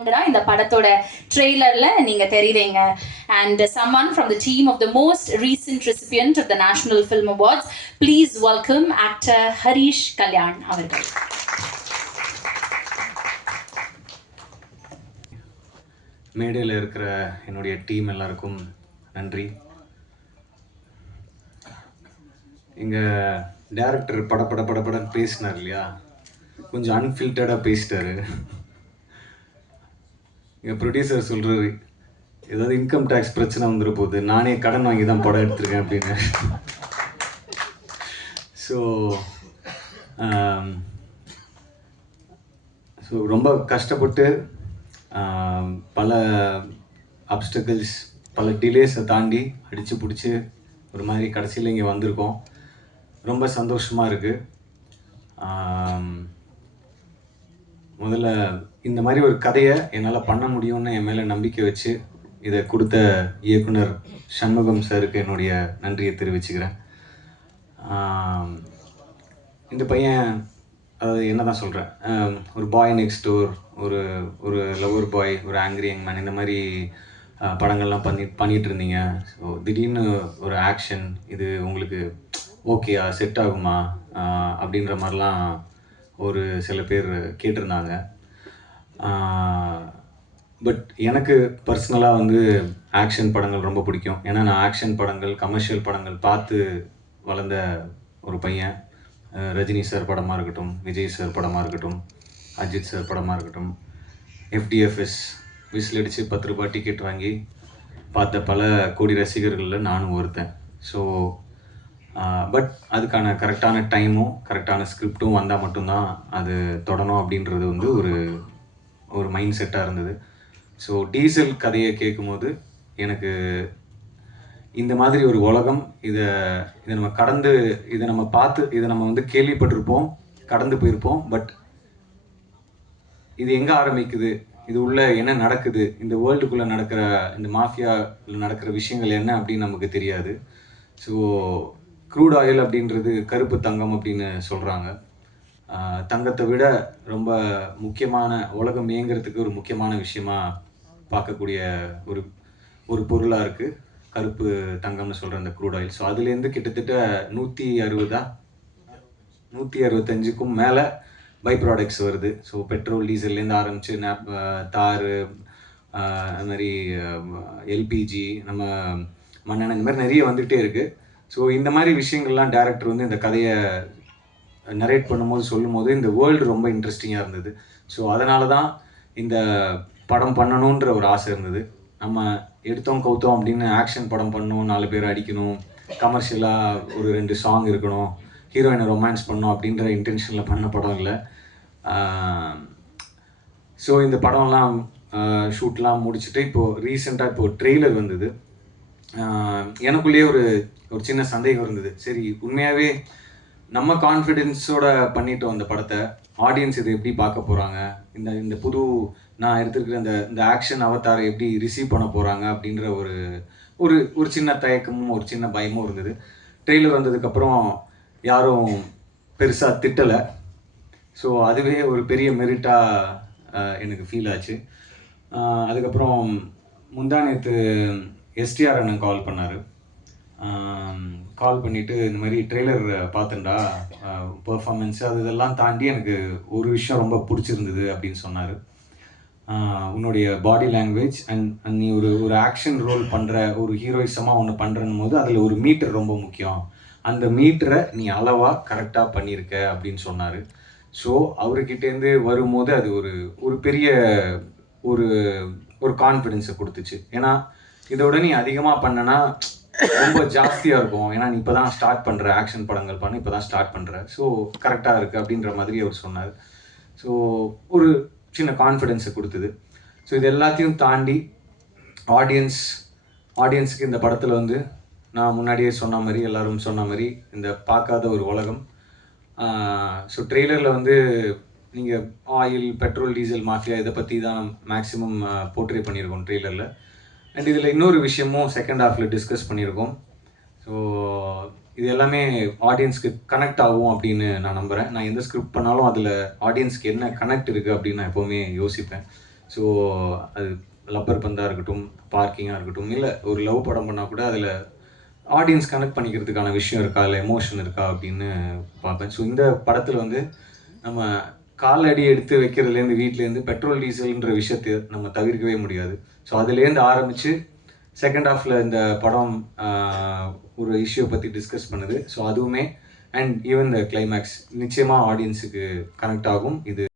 இந்த படத்தோட ட்ரெய்லர்ல நீங்க தெரியுறீங்க. And someone from the team of the most recent recipient of the National Film Awards, please welcome actor Harish Kalyan அவர்கள். மேடையில் இருக்கிற என்னுடைய டீம் எல்லாருக்கும் நன்றி. இங்கே டேரக்டர் படப்படன்னு பேசினார் இல்லையா, கொஞ்சம் அன்ஃபில்டர்டாக பேசிட்டாரு. எங்கள் ப்ரொடியூசர் சொல்கிறாரு, ஏதாவது இன்கம் டேக்ஸ் பிரச்சனை வந்துட போகுது, நானே கடன் வாங்கி தான் படம் எடுத்திருக்கேன் அப்படின்னு. ஸோ ரொம்ப கஷ்டப்பட்டு பல அப்டக்கிள்ஸ், பல டிலேஸை தாண்டி அடித்து பிடிச்சி ஒரு மாதிரி கடைசியில் இங்கே வந்திருக்கோம். ரொம்ப சந்தோஷமாக இருக்குது. முதல்ல இந்த மாதிரி ஒரு கதையை என்னால் பண்ண முடியும்னு என் மேலே நம்பிக்கை வச்சு இதை கொடுத்த இயக்குனர் சண்முகம் சாருக்கு என்னுடைய நன்றியை தெரிவிச்சுக்கிறேன். இந்த பையன், அதாவது என்ன தான் சொல்கிறேன், ஒரு பாய் நெக்ஸ்ட் டோர், ஒரு லவர் பாய், ஒரு ஆங்கிரி யங் மேன், இந்த மாதிரி படங்கள்லாம் பண்ணிகிட்டு இருந்தீங்க. ஸோ திடீர்னு ஒரு ஆக்ஷன், இது உங்களுக்கு ஓகேயா, செட் ஆகுமா அப்படின்ற மாதிரிலாம் ஒரு சில பேர் கேட்டிருந்தாங்க. பட் எனக்கு பர்சனலாக வந்து ஆக்ஷன் படங்கள் ரொம்ப பிடிக்கும். ஏன்னா நான் ஆக்ஷன் படங்கள், கமர்ஷியல் படங்கள் பார்த்து வளர்ந்த ஒரு பையன். ரஜினி சார் படமாக இருக்கட்டும், விஜய் சார் படமாக இருக்கட்டும், அஜித் சார் படமாக இருக்கட்டும், FDFS விசில் அடித்து 10 ரூபாய் டிக்கெட் வாங்கி பார்த்த பல கோடி ரசிகர்களில் நானும் ஒருத்தன். ஸோ பட் அதுக்கான கரெக்டான டைமும் கரெக்டான ஸ்கிரிப்டும் வந்தால் மட்டும்தான் அது தொடணும் அப்படின்றது வந்து ஒரு மைண்ட் செட்டாக இருந்தது. ஸோ டீசல் கதையை கேட்கும்போது எனக்கு இந்த மாதிரி ஒரு உலகம், இதை நம்ம கடந்து, இதை நம்ம பார்த்து, இதை நம்ம வந்து கேள்விப்பட்டிருப்போம், கடந்து போயிருப்போம். பட் இது எங்கே ஆரம்பிக்குது, இது உள்ள என்ன நடக்குது, இந்த வேர்ல்டுக்குள்ளே நடக்கிற, இந்த மாஃபியாவில் நடக்கிற விஷயங்கள் என்ன அப்படின்னு நமக்கு தெரியாது. ஸோ க்ரூட் ஆயில் அப்படின்றது கருப்பு தங்கம் அப்படின்னு சொல்கிறாங்க. தங்கத்தை விட ரொம்ப முக்கியமான, உலகம் இயங்கிறதுக்கு ஒரு முக்கியமான விஷயமா பார்க்கக்கூடிய ஒரு பொருளாக இருக்குது கருப்பு தங்கம்னு சொல்கிற அந்த க்ரூட் ஆயில். ஸோ அதுலேருந்து கிட்டத்தட்ட 165க்கும் மேலே பை ப்ராடக்ட்ஸ் வருது. ஸோ பெட்ரோல், டீசல்லேருந்து ஆரம்பித்து தார், அது மாதிரி LPG, நம்ம மண்ணெண்ணெய், இந்த மாதிரி நிறைய வந்துகிட்டே இருக்குது. ஸோ இந்த மாதிரி விஷயங்கள்லாம் டேரக்டர் வந்து இந்த கதையை நரேட் பண்ணும்போது, சொல்லும்போது இந்த வேர்ல்டு ரொம்ப இன்ட்ரெஸ்டிங்காக இருந்தது. ஸோ அதனால தான் இந்த படம் பண்ணணுன்ற ஒரு ஆசை இருந்தது. நம்ம எடுத்தோம் கவுத்தோம் அப்படின்னு ஆக்ஷன் படம் பண்ணணும், 4 பேர் அடிக்கணும், கமர்ஷியலாக ஒரு 2 சாங் இருக்கணும், ஹீரோயினை ரொமான்ஸ் பண்ணணும் அப்படின்ற இன்டென்ஷனில் பண்ண படம் இல்லை. ஸோ இந்த படம்லாம் ஷூட்லாம் முடிச்சுட்டு இப்போது ரீசெண்டாக ட்ரெய்லர் வந்தது. எனக்குள்ளேயே ஒரு சின்ன சந்தேகம் இருந்தது. சரி, உண்மையாகவே நம்ம கான்ஃபிடென்ஸோட பண்ணிட்டோம் அந்த படத்தை, ஆடியன்ஸ் இதை எப்படி பார்க்க போகிறாங்க, இந்த புது நான் எடுத்துருக்கிற இந்த ஆக்ஷன் அவதாரை எப்படி ரிசீவ் பண்ண போகிறாங்க அப்படின்ற ஒரு சின்ன தயக்கமும் ஒரு சின்ன பயமும் இருந்தது. ட்ரெய்லர் வந்ததுக்கப்புறம் யாரும் பெருசாக திட்டலை. ஸோ அதுவே ஒரு பெரிய மெரிட்டாக எனக்கு ஃபீல் ஆச்சு. அதுக்கப்புறம் முந்தானேத்து STR அண்ணன் கால் பண்ணார். கால் பண்ணிவிட்டு இந்த மாதிரி ட்ரெய்லர் பார்த்துண்டா, பர்ஃபார்மன்ஸு அது இதெல்லாம் தாண்டி எனக்கு ஒரு விஷயம் ரொம்ப பிடிச்சிருந்தது அப்படின்னு சொன்னார். உன்னுடைய பாடி லாங்குவேஜ் அண்ட் நீ ஒரு ஆக்ஷன் ரோல் பண்ணுற, ஒரு ஹீரோயிசமாக ஒன்று பண்ணுறன்னும் போது அதில் ஒரு மீட்டர் ரொம்ப முக்கியம், அந்த மீட்டரை நீ அளவாக கரெக்டாக பண்ணியிருக்க அப்படின்னு சொன்னார். ஸோ அவர்கிட்டேருந்து வரும்போது அது ஒரு பெரிய ஒரு கான்ஃபிடென்ஸை கொடுத்துச்சு. ஏன்னா இதோட நீ அதிகமாக பண்ணனா ரொம்ப ஜாஸ்தியாக இருக்கும். ஏன்னா நீ இப்போ தான் ஸ்டார்ட் பண்ணுற, ஆக்ஷன் படங்கள் பண்ண இப்போ தான் ஸ்டார்ட் பண்ணுற, ஸோ கரெக்டாக இருக்குது அப்படின்ற மாதிரி அவர் சொன்னார். ஸோ ஒரு சின்ன கான்ஃபிடென்ஸை கொடுத்தது. ஸோ இது எல்லாத்தையும் தாண்டி ஆடியன்ஸுக்கு இந்த படத்தில் வந்து நான் முன்னாடியே சொன்ன மாதிரி, எல்லோரும் சொன்ன மாதிரி, இந்த பார்க்காத ஒரு உலகம். ஸோ ட்ரெய்லரில் வந்து நீங்கள் ஆயில், பெட்ரோல், டீசல், மாஃபியா இதை பற்றி தான் மேக்ஸிமம் போர்ட்ரே பண்ணியிருக்கோம் ட்ரெய்லரில். அண்ட் இதில் இன்னொரு விஷயமும் செகண்ட் ஹாஃபில் டிஸ்கஸ் பண்ணியிருக்கோம். ஸோ இது எல்லாமே ஆடியன்ஸ்க்கு கனெக்ட் ஆகும் அப்படின்னு நான் நம்புகிறேன். நான் எந்த ஸ்கிரிப்ட் பண்ணாலும் அதில் ஆடியன்ஸ்க்கு என்ன கனெக்ட் இருக்குது அப்படின்னு நான் எப்போவுமே யோசிப்பேன். ஸோ அது லப்பர் பந்தாக இருக்கட்டும், பார்க்கிங்காக இருக்கட்டும், இல்லை ஒரு லவ் படம் பண்ணால் கூட அதில் ஆடியன்ஸ் கனெக்ட் பண்ணிக்கிறதுக்கான விஷயம் இருக்கா, இல்லை எமோஷன் இருக்கா அப்படின்னு பார்ப்பேன். ஸோ இந்த படத்தில் வந்து நம்ம காலடி எடுத்து வைக்கிறதுலேருந்து வீட்டிலேருந்து பெட்ரோல் டீசல்ன்ற விஷயத்தை நம்ம தவிர்க்கவே முடியாது. ஸோ அதுலேருந்து ஆரம்பித்து செகண்ட் ஹாஃபில் இந்த படம் ஒரு இஷ்யூ பற்றி டிஸ்கஸ் பண்ணுது. ஸோ அதுவுமே அண்ட் ஈவன் த கிளைமேக்ஸ் நிச்சயமாக ஆடியன்ஸுக்கு கனெக்ட் ஆகும். இது